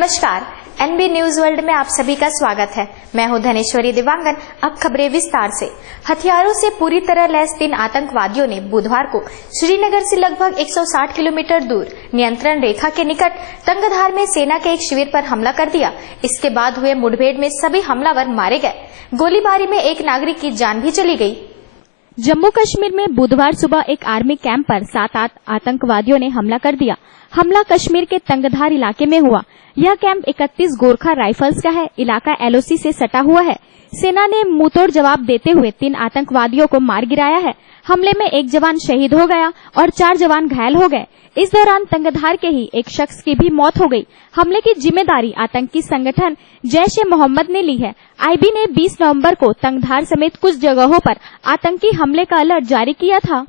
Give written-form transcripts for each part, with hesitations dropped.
नमस्कार, NB news world में आप सभी का स्वागत है। मैं हूं धनेश्वरी दिवांगन। अब खबरें विस्तार से। हथियारों से पूरी तरह लैस 3 आतंकवादियों ने बुधवार को श्रीनगर से लगभग 160 किलोमीटर दूर नियंत्रण रेखा के निकट तंगधार में सेना के एक शिविर पर हमला कर दिया। इसके बाद हुए मुठभेड़ में सभी हमलावर मारे गए। गोलीबारी में एक नागरिक की जान भी चली गई। जम्मू कश्मीर में बुधवार सुबह एक आर्मी कैंप पर 7 आतंकवादियों ने हमला कर दिया। हमला कश्मीर के तंगधार इलाके में हुआ। यह कैंप 31 गोरखा राइफल्स का है। इलाका एलओसी से सटा हुआ है। सेना ने मुंहतोड़ जवाब देते हुए 3 आतंकवादियों को मार गिराया है। हमले में एक जवान शहीद हो गया और 4 जवान घायल हो गए। इस दौरान तंगधार के ही एक शख्स की भी मौत हो गई। हमले की जिम्मेदारी आतंकी संगठन जैश-ए-मोहम्मद ने ली है। आईबी ने 20 नवंबर को तंगधार समेत कुछ जगहों पर आतंकी हमले का अलर्ट जारी किया था।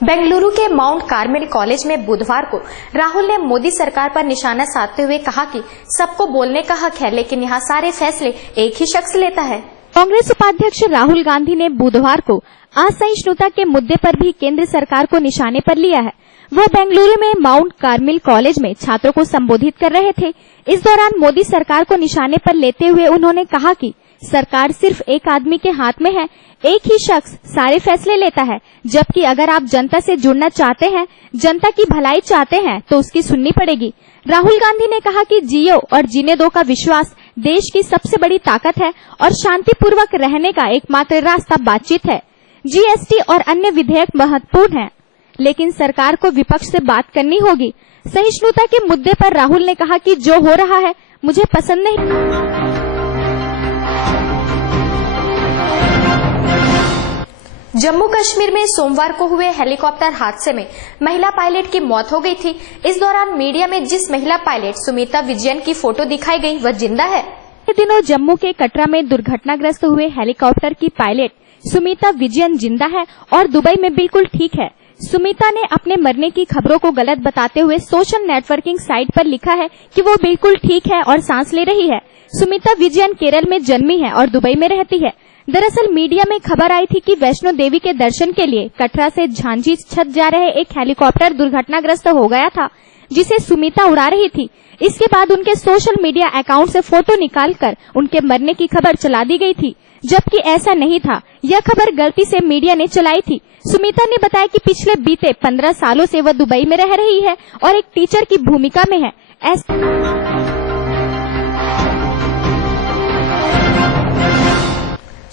बेंगलुरु के माउंट कार्मेल कॉलेज में बुधवार को राहुल ने मोदी सरकार पर निशाना साधते हुए कहा कि सबको बोलने का हक है, लेकिन यहाँ सारे फैसले एक ही शख्स लेता है। कांग्रेस उपाध्यक्ष राहुल गांधी ने बुधवार को असहिष्णुता के मुद्दे पर भी केंद्र सरकार को निशाने पर लिया है। वह बेंगलुरु में माउंट कार्मेल कॉलेज में छात्रों को संबोधित कर रहे थे। इस दौरान मोदी सरकार को निशाने पर लेते हुए उन्होंने कहा कि सरकार सिर्फ एक आदमी के हाथ में है, एक ही शख्स सारे फैसले लेता है। जबकि अगर आप जनता से जुड़ना चाहते हैं, जनता की भलाई चाहते हैं, तो उसकी सुननी पड़ेगी। राहुल गांधी ने कहा कि जियो और जीने दो का विश्वास देश की सबसे बड़ी ताकत है और शांतिपूर्वक रहने का एकमात्र रास्ता बातचीत है। जीएसटी और अन्य विधेयक महत्वपूर्ण हैं, लेकिन सरकार को विपक्ष से बात करनी होगी। सहिष्णुता के मुद्दे पर राहुल ने कहा कि जो हो रहा है मुझे पसंद नहीं। जम्मू कश्मीर में सोमवार को हुए हेलीकॉप्टर हादसे में महिला पायलट की मौत हो गई थी। इस दौरान मीडिया में जिस महिला पायलट सुमिता विजयन की फोटो दिखाई गई वह जिंदा है। इन दिनों जम्मू के कटरा में दुर्घटनाग्रस्त हुए हेलीकॉप्टर की पायलट सुमिता विजयन जिंदा है और दुबई में बिल्कुल ठीक है। सुमिता ने अपने मरने की खबरों को गलत बताते हुए सोशल नेटवर्किंग साइट पर लिखा है कि वो बिल्कुल ठीक है और सांस ले रही है। सुमिता विजयन केरल में जन्मी है और दुबई में रहती है। दरअसल मीडिया में खबर आई थी कि वैष्णो देवी के दर्शन के लिए कटरा से झांझी छत जा रहे एक हेलीकॉप्टर दुर्घटनाग्रस्त हो गया था, जिसे सुमिता उड़ा रही थी। इसके बाद उनके सोशल मीडिया अकाउंट से फोटो निकालकर उनके मरने की खबर चला दी गई थी, जबकि ऐसा नहीं था। यह खबर गलती से मीडिया ने चलाई थी। सुमिता ने बताया कि पिछले बीते 15 सालों से वह दुबई में रह रही है और एक टीचर की भूमिका में है।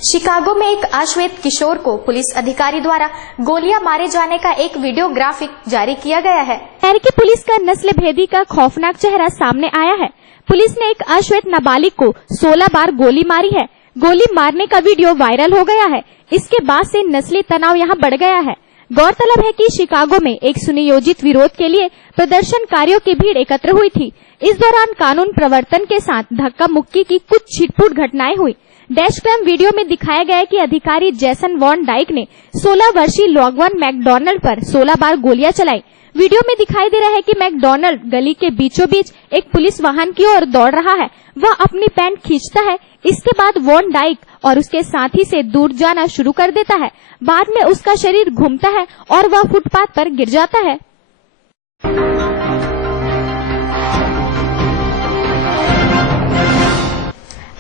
शिकागो में एक अश्वेत किशोर को पुलिस अधिकारी द्वारा गोलियां मारे जाने का एक वीडियो ग्राफिक जारी किया गया है। अमेरिकी पुलिस का नस्ल भेदी का खौफनाक चेहरा सामने आया है। पुलिस ने एक अश्वेत नाबालिग को 16 बार गोली मारी है। गोली मारने का वीडियो वायरल हो गया है। इसके बाद से नस्ली तनाव यहाँ बढ़ गया है। गौरतलब है कि शिकागो में एक सुनियोजित विरोध के लिए प्रदर्शनकारियों की भीड़ एकत्र हुई थी। इस दौरान कानून प्रवर्तन के साथ धक्का मुक्की की कुछ छिटपुट घटनाएं हुई। डैशकैम वीडियो में दिखाया गया है कि अधिकारी जैसन वॉन डाइक ने 16 वर्षीय लॉगवन मैकडोनाल्ड पर 16 बार गोलियां चलाई। वीडियो में दिखाई दे रहा है कि मैकडोनाल्ड गली के बीचों बीच एक पुलिस वाहन की ओर दौड़ रहा है। वह अपनी पैंट खींचता है। इसके बाद वॉन डाइक और उसके साथी से दूर जाना शुरू कर देता है। बाद में उसका शरीर घूमता है और वह फुटपाथ पर गिर जाता है।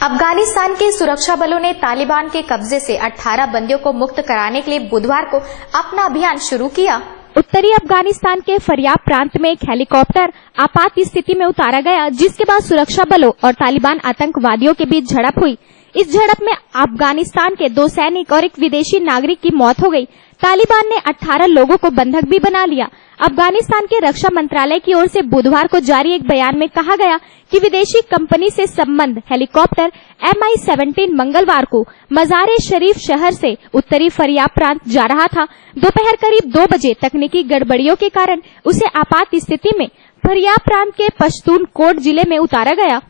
अफगानिस्तान के सुरक्षा बलों ने तालिबान के कब्जे से 18 बंदियों को मुक्त कराने के लिए बुधवार को अपना अभियान शुरू किया। उत्तरी अफगानिस्तान के फरियाब प्रांत में एक हेलीकॉप्टर आपात स्थिति में उतारा गया, जिसके बाद सुरक्षा बलों और तालिबान आतंकवादियों के बीच झड़प हुई। इस झड़प में अफगानिस्तान के 2 सैनिक और एक विदेशी नागरिक की मौत हो गई। तालिबान ने 18 लोगों को बंधक भी बना लिया। अफगानिस्तान के रक्षा मंत्रालय की ओर से बुधवार को जारी एक बयान में कहा गया कि विदेशी कंपनी से संबंध हेलीकॉप्टर MI-17 मंगलवार को मज़ारे शरीफ शहर से उत्तरी फरियाब प्रांत जा रहा था। दोपहर करीब 2 बजे तकनीकी गड़बड़ियों के कारण उसे आपात स्थिति में फरियाब प्रांत के पश्तूनकोट जिले में उतारा गया।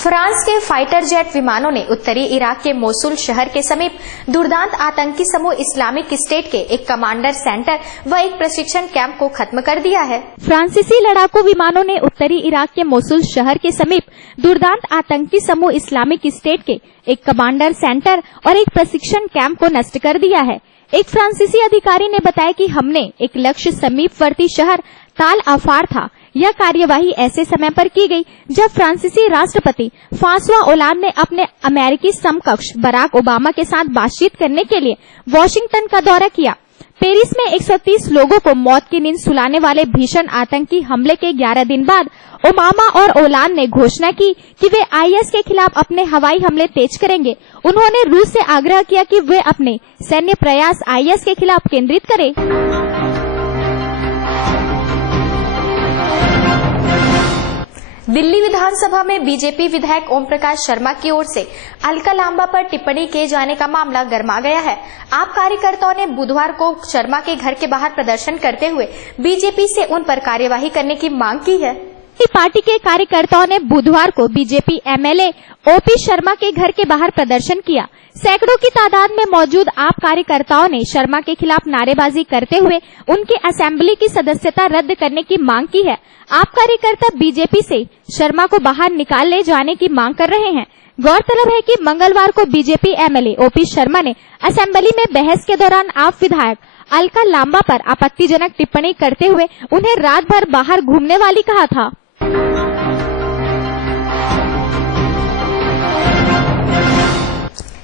फ्रांस के फाइटर जेट विमानों ने उत्तरी इराक के मोसुल शहर के समीप दुर्दांत आतंकी समूह इस्लामिक स्टेट के एक कमांडर सेंटर व एक प्रशिक्षण कैंप को खत्म कर दिया है। फ्रांसीसी लड़ाकू विमानों ने उत्तरी इराक के मोसुल शहर के समीप दुर्दांत आतंकी समूह इस्लामिक स्टेट के एक कमांडर सेंटर और एक प्रशिक्षण कैंप को नष्ट कर दिया है। एक फ्रांसीसी अधिकारी ने बताया कि हमने एक लक्ष्य समीपवर्ती शहर ताल अफार था। यह कार्यवाही ऐसे समय पर की गई जब फ्रांसीसी राष्ट्रपति फ्रांसवा ओलांद ने अपने अमेरिकी समकक्ष बराक ओबामा के साथ बातचीत करने के लिए वॉशिंगटन का दौरा किया। पेरिस में 130 लोगों को मौत की नींद सुलाने वाले भीषण आतंकी हमले के 11 दिन बाद ओबामा और ओलांद ने घोषणा की कि वे आईएस के खिलाफ अपने हवाई हमले तेज करेंगे। उन्होंने रूस से आग्रह किया कि वे अपने सैन्य प्रयास आईएस के खिलाफ केंद्रित करें। दिल्ली विधानसभा में बीजेपी विधायक ओम प्रकाश शर्मा की ओर से अलका लांबा पर टिप्पणी किए जाने का मामला गर्मा गया है। आप कार्यकर्ताओं ने बुधवार को शर्मा के घर के बाहर प्रदर्शन करते हुए बीजेपी से उन पर कार्यवाही करने की मांग की है। पार्टी के कार्यकर्ताओं ने बुधवार को बीजेपी एमएलए ओपी शर्मा के घर के बाहर प्रदर्शन किया। सैकड़ों की तादाद में मौजूद आप कार्यकर्ताओं ने शर्मा के खिलाफ नारेबाजी करते हुए उनकी असेंबली की सदस्यता रद्द करने की मांग की है। आप कार्यकर्ता बीजेपी से शर्मा को बाहर निकाल ले जाने की मांग कर रहे हैं। गौरतलब है कि मंगलवार को बीजेपी एमएलए ओपी शर्मा ने असेंबली में बहस के दौरान आप विधायक अलका लांबा पर आपत्तिजनक टिप्पणी करते हुए उन्हें रात भर बाहर घूमने वाली कहा था।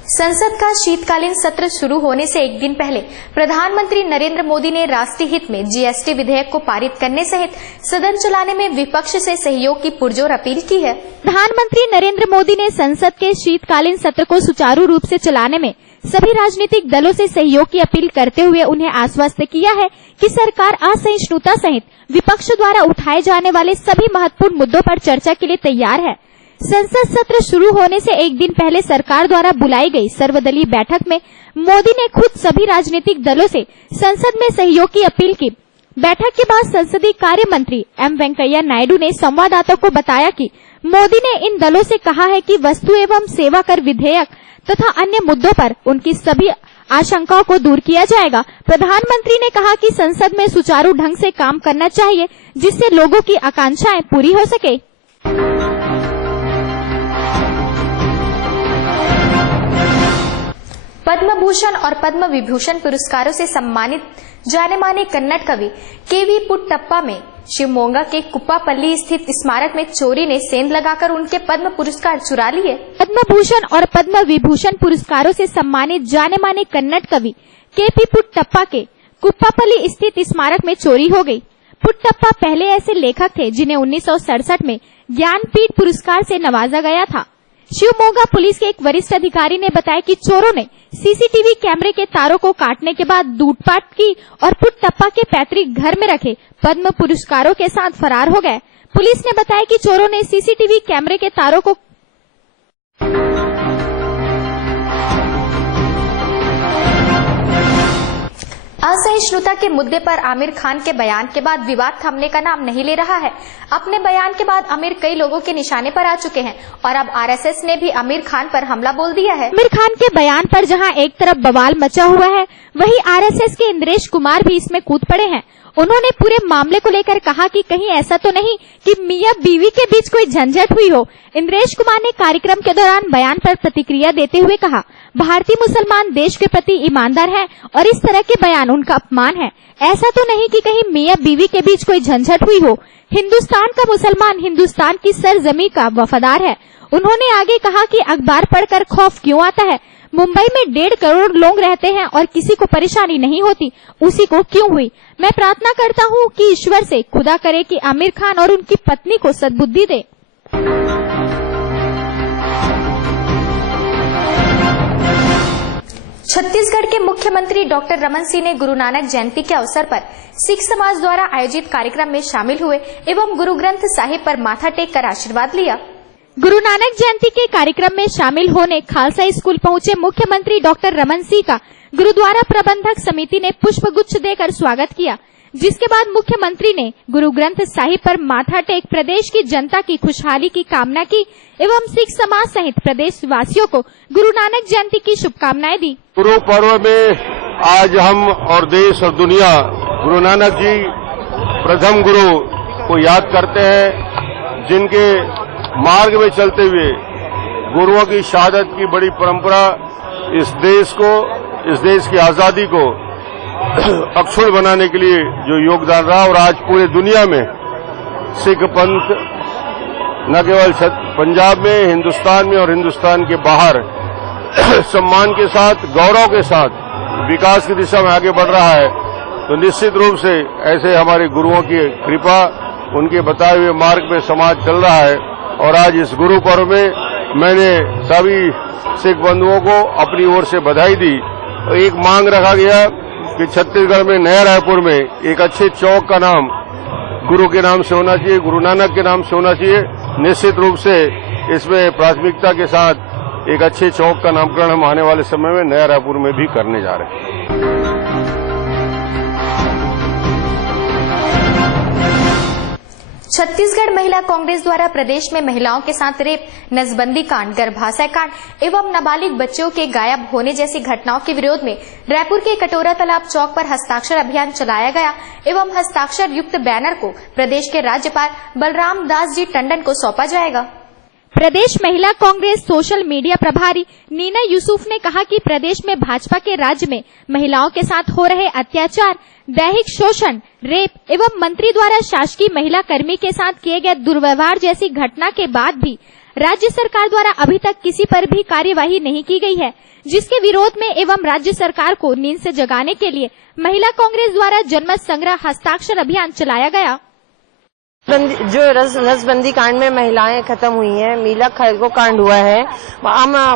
संसद का शीतकालीन सत्र शुरू होने से एक दिन पहले प्रधानमंत्री नरेंद्र मोदी ने राष्ट्रीय हित में जीएसटी विधेयक को पारित करने सहित सदन चलाने में विपक्ष से सहयोग की पुरजोर अपील की है। प्रधानमंत्री नरेंद्र मोदी ने संसद के शीतकालीन सत्र को सुचारू रूप से चलाने में सभी राजनीतिक दलों से सहयोग की अपील करते हुए उन्हें आश्वस्त किया है कि सरकार असहिष्णुता सहित विपक्ष द्वारा उठाए जाने वाले सभी महत्वपूर्ण मुद्दों पर चर्चा के लिए तैयार है। संसद सत्र शुरू होने से एक दिन पहले सरकार द्वारा बुलाई गई सर्वदलीय बैठक में मोदी ने खुद सभी राजनीतिक दलों से संसद में सहयोग की अपील की। बैठक के बाद संसदीय कार्य मंत्री एम वेंकैया नायडू ने संवाददाताओं को बताया कि मोदी ने इन दलों से कहा है कि वस्तु एवं सेवा कर विधेयक तथा अन्य मुद्दों पर उनकी सभी आशंकाओं को दूर किया जाएगा। प्रधानमंत्री ने कहा कि संसद में सुचारू ढंग से काम करना चाहिए जिससे लोगों की आकांक्षाएं पूरी हो सके। पद्म भूषण और पद्म विभूषण पुरस्कारों से सम्मानित जाने माने कन्नड़ कवि केवी पुट्टप्पा में शिवमोगा के कुप्पापल्ली स्थित स्मारक में चोरी ने सेंध लगाकर उनके पद्म पुरस्कार चुरा लिए। पद्म भूषण और पद्म विभूषण पुरस्कारों से सम्मानित जाने माने कन्नड़ कवि केपी पुट्टप्पा के कुप्पापल्ली स्थित स्मारक में चोरी हो गई। पुट्टप्पा पहले ऐसे लेखक थे जिन्हें 1967 में ज्ञानपीठ पुरस्कार से नवाजा गया था। शिवमोगा पुलिस के एक वरिष्ठ अधिकारी ने बताया कि चोरों ने सीसीटीवी कैमरे के तारों को काटने के बाद लूटपाट की और पुट्टप्पा के पैतृक घर में रखे पद्म पुरस्कारों के साथ फरार हो गए। पुलिस ने बताया कि चोरों ने सीसीटीवी कैमरे के तारों को असहिष्णुता के मुद्दे पर आमिर खान के बयान के बाद विवाद थमने का नाम नहीं ले रहा है। अपने बयान के बाद आमिर कई लोगों के निशाने पर आ चुके हैं और अब आरएसएस ने भी आमिर खान पर हमला बोल दिया है। आमिर खान के बयान पर जहां एक तरफ बवाल मचा हुआ है, वहीं आरएसएस के इंद्रेश कुमार भी इसमें कूद पड़े हैं। उन्होंने पूरे मामले को लेकर कहा कि कहीं ऐसा तो नहीं कि मियां बीवी के बीच कोई झंझट हुई हो। इंद्रेश कुमार ने कार्यक्रम के दौरान बयान पर प्रतिक्रिया देते हुए कहा, भारतीय मुसलमान देश के प्रति ईमानदार हैं और इस तरह के बयान उनका अपमान है। ऐसा तो नहीं कि कहीं मियां बीवी के बीच कोई झंझट हुई हो। हिंदुस्तान का मुसलमान हिंदुस्तान की सरजमी का वफादार है। उन्होंने आगे कहा कि अखबार पढ़कर खौफ क्यों आता है। मुंबई में 1.5 करोड़ लोग रहते हैं और किसी को परेशानी नहीं होती, उसी को क्यों हुई। मैं प्रार्थना करता हूं कि ईश्वर से खुदा करे कि आमिर खान और उनकी पत्नी को सद्बुद्धि दे। छत्तीसगढ़ के मुख्यमंत्री डॉक्टर रमन सिंह ने गुरु नानक जयंती के अवसर पर सिख समाज द्वारा आयोजित कार्यक्रम में शामिल हुए एवं गुरु ग्रंथ साहिब पर माथा टेक कर आशीर्वाद लिया। गुरु नानक जयंती के कार्यक्रम में शामिल होने खालसा स्कूल पहुंचे मुख्यमंत्री डॉक्टर रमन सिंह का गुरुद्वारा प्रबंधक समिति ने पुष्प गुच्छ देकर स्वागत किया। जिसके बाद मुख्यमंत्री ने गुरु ग्रंथ साहिब पर माथा टेक प्रदेश की जनता की खुशहाली की कामना की एवं सिख समाज सहित प्रदेश वासियों को गुरु नानक जयंती की शुभकामनाएं दी। गुरु पर्व में आज हम और देश और दुनिया गुरु नानक जी प्रथम गुरु को याद करते हैं, जिनके मार्ग में चलते हुए गुरुओं की शहादत की बड़ी परंपरा इस देश की आजादी को अक्षुण्ण बनाने के लिए जो योगदान रहा, और आज पूरे दुनिया में सिख पंथ न केवल पंजाब में, हिंदुस्तान में और हिंदुस्तान के बाहर सम्मान के साथ, गौरव के साथ विकास की दिशा में आगे बढ़ रहा है। तो निश्चित रूप से ऐसे हमारे गुरुओं की कृपा, उनके बताए हुए मार्ग में समाज चल रहा है। और आज इस गुरु पर्व में मैंने सभी सिख बंधुओं को अपनी ओर से बधाई दी। एक मांग रखा गया कि छत्तीसगढ़ में नया रायपुर में एक अच्छे चौक का नाम गुरु के नाम से होना चाहिए, गुरु नानक के नाम से होना चाहिए। निश्चित रूप से इसमें प्राथमिकता के साथ एक अच्छे चौक का नामकरण हम आने वाले समय में नया रायपुर में भी करने जा रहे हैं। छत्तीसगढ़ महिला कांग्रेस द्वारा प्रदेश में महिलाओं के साथ रेप, नसबंदी कांड, गर्भाशय कांड एवं नाबालिग बच्चों के गायब होने जैसी घटनाओं के विरोध में रायपुर के कटोरा तालाब चौक पर हस्ताक्षर अभियान चलाया गया एवं हस्ताक्षर युक्त बैनर को प्रदेश के राज्यपाल बलराम दास जी टंडन को सौंपा जाएगा। प्रदेश महिला कांग्रेस सोशल मीडिया प्रभारी नीना यूसुफ ने कहा कि प्रदेश में भाजपा के राज्य में महिलाओं के साथ हो रहे अत्याचार, दैहिक शोषण, रेप एवं मंत्री द्वारा शासकीय महिला कर्मी के साथ किए गए दुर्व्यवहार जैसी घटना के बाद भी राज्य सरकार द्वारा अभी तक किसी पर भी कार्यवाही नहीं की गई है, जिसके विरोध में एवं राज्य सरकार को नींद से जगाने के लिए महिला कांग्रेस द्वारा जनमत संग्रह हस्ताक्षर अभियान चलाया गया। जो नसबंदी कांड में महिलाएं खत्म हुई हैं, मीला खरगो कांड हुआ है,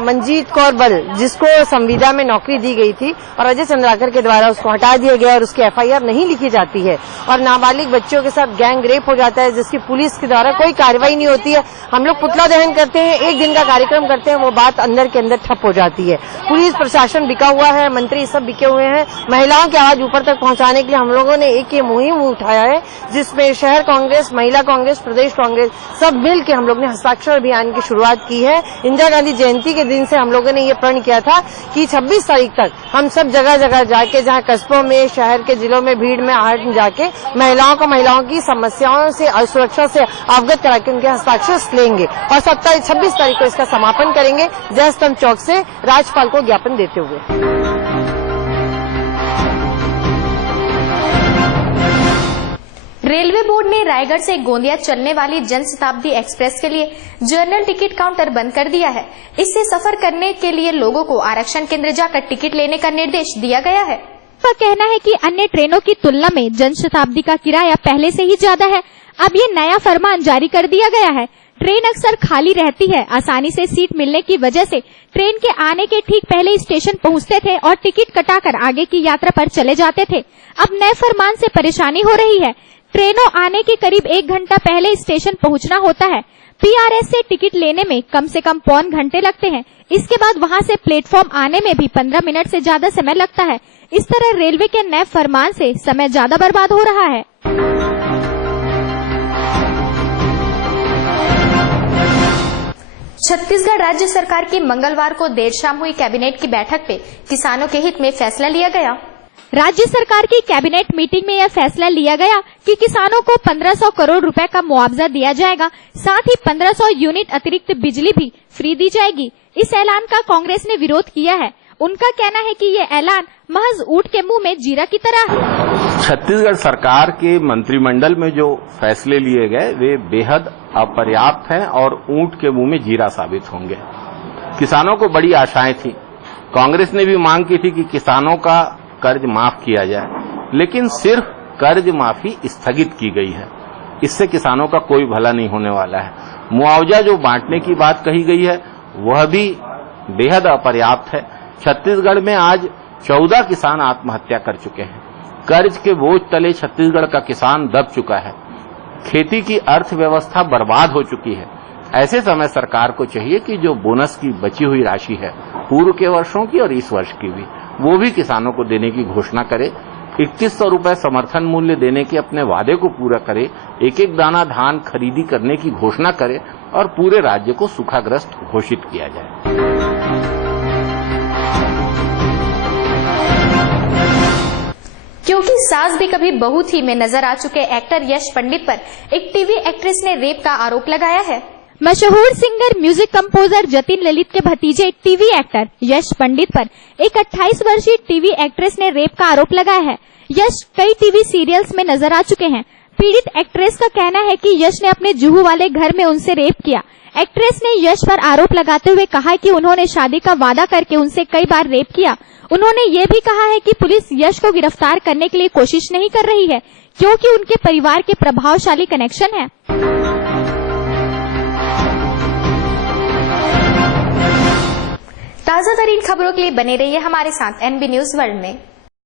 मंजीत कौर बल जिसको संविदा में नौकरी दी गई थी और अजय चंद्राकर के द्वारा उसको हटा दिया गया और उसकी एफआईआर नहीं लिखी जाती है, और नाबालिग बच्चों के साथ गैंग रेप हो जाता है जिसकी पुलिस के द्वारा कोई कार्रवाई नहीं होती है। हम लोग पुतला दहन करते हैं, एक दिन का कार्यक्रम करते हैं, वो बात अंदर के अंदर ठप हो जाती है। पुलिस प्रशासन बिका हुआ है, मंत्री सब बिके हुए हैं। महिलाओं की आवाज ऊपर तक पहुंचाने के लिए हम लोगों ने एक ये मुहिम उठाया है, जिसमें शहर कांग्रेस, महिला कांग्रेस, प्रदेश कांग्रेस सब मिल के हम लोग ने हस्ताक्षर अभियान की शुरुआत की है। इंदिरा गांधी जयंती के दिन से हम लोगों ने ये प्रण किया था कि 26 तारीख तक हम सब जगह जगह जाके, जहां कस्बों में, शहर के जिलों में भीड़ में आहट में जाके महिलाओं की समस्याओं से और सुरक्षा से अवगत करा के उनके हस्ताक्षर लेंगे और 26 तारीख को इसका समापन करेंगे जय स्तंभ चौक से राज्यपाल को ज्ञापन देते हुए। रेलवे बोर्ड ने रायगढ़ से गोंदिया चलने वाली जनशताब्दी एक्सप्रेस के लिए जनरल टिकट काउंटर बंद कर दिया है। इससे सफर करने के लिए लोगों को आरक्षण केंद्र जाकर टिकट लेने का निर्देश दिया गया है। का कहना है कि अन्य ट्रेनों की तुलना में जनशताब्दी का किराया पहले से ही ज्यादा है। अब ये नया फरमान जारी कर दिया गया है। ट्रेन अक्सर खाली रहती है। आसानी से सीट मिलने की वजह से ट्रेन के आने के ठीक पहले स्टेशन पहुंचते थे और टिकट कटाकर आगे की यात्रा पर चले जाते थे। अब नए फरमान से परेशानी हो रही है। ट्रेनों आने के करीब 1 घंटा पहले स्टेशन पहुंचना होता है। पीआरएस से टिकट लेने में कम से कम पौन घंटे लगते हैं। इसके बाद वहां से प्लेटफॉर्म आने में भी 15 मिनट से ज्यादा समय लगता है। इस तरह रेलवे के नए फरमान से समय ज्यादा बर्बाद हो रहा है। छत्तीसगढ़ राज्य सरकार की मंगलवार को देर शाम हुई कैबिनेट की बैठक में किसानों के हित में फैसला लिया गया। राज्य सरकार की कैबिनेट मीटिंग में यह फैसला लिया गया कि किसानों को 1500 करोड़ रुपए का मुआवजा दिया जाएगा। साथ ही 1500 यूनिट अतिरिक्त बिजली भी फ्री दी जाएगी। इस ऐलान का कांग्रेस ने विरोध किया है। उनका कहना है कि ये ऐलान महज ऊंट के मुंह में जीरा की तरह है। छत्तीसगढ़ सरकार के मंत्रिमंडल में जो फैसले लिए गए वे बेहद अपर्याप्त हैं और ऊंट के मुंह में जीरा साबित होंगे। किसानों को बड़ी आशाएं थी। कांग्रेस ने भी मांग की थी कि किसानों का कर्ज माफ किया जाए, लेकिन सिर्फ कर्ज माफी स्थगित की गई है। इससे किसानों का कोई भला नहीं होने वाला है। मुआवजा जो बांटने की बात कही गई है वह भी बेहद अपर्याप्त है। छत्तीसगढ़ में आज 14 किसान आत्महत्या कर चुके हैं। कर्ज के बोझ तले छत्तीसगढ़ का किसान दब चुका है। खेती की अर्थव्यवस्था बर्बाद हो चुकी है। ऐसे समय सरकार को चाहिए कि जो बोनस की बची हुई राशि है पूर्व के वर्षों की और इस वर्ष की भी, वो भी किसानों को देने की घोषणा करे। 2100 रुपए समर्थन मूल्य देने के अपने वादे को पूरा करे, एक एक दाना धान खरीदी करने की घोषणा करे और पूरे राज्य को सूखाग्रस्त घोषित किया जाए। क्योंकि सास भी कभी बहू थी में नजर आ चुके एक्टर यश पंडित पर एक टीवी एक्ट्रेस ने रेप का आरोप लगाया है। मशहूर singer music composer Jatin Lalit के भतीजे टीवी एक्टर यश पंडित पर एक 28 वर्षीय टीवी एक्ट्रेस ने रेप का आरोप लगाया है। यश कई टीवी सीरियल्स में नजर आ चुके हैं। पीड़ित एक्ट्रेस का कहना है कि यश ने अपने जुहू वाले घर में उनसे रेप किया। एक्ट्रेस ने यश पर आरोप लगाते हुए कहा कि उन्होंने शादी का वादा करके उनसे कई बार रेप किया। उन्होंने ये भी कहा है कि पुलिस यश को गिरफ्तार करने के लिए कोशिश नहीं कर रही है क्योंकि उनके परिवार के प्रभावशाली कनेक्शन है। ताजा तरीन खबरों के लिए बने रहिए हमारे साथ एनबी न्यूज वर्ल्ड में।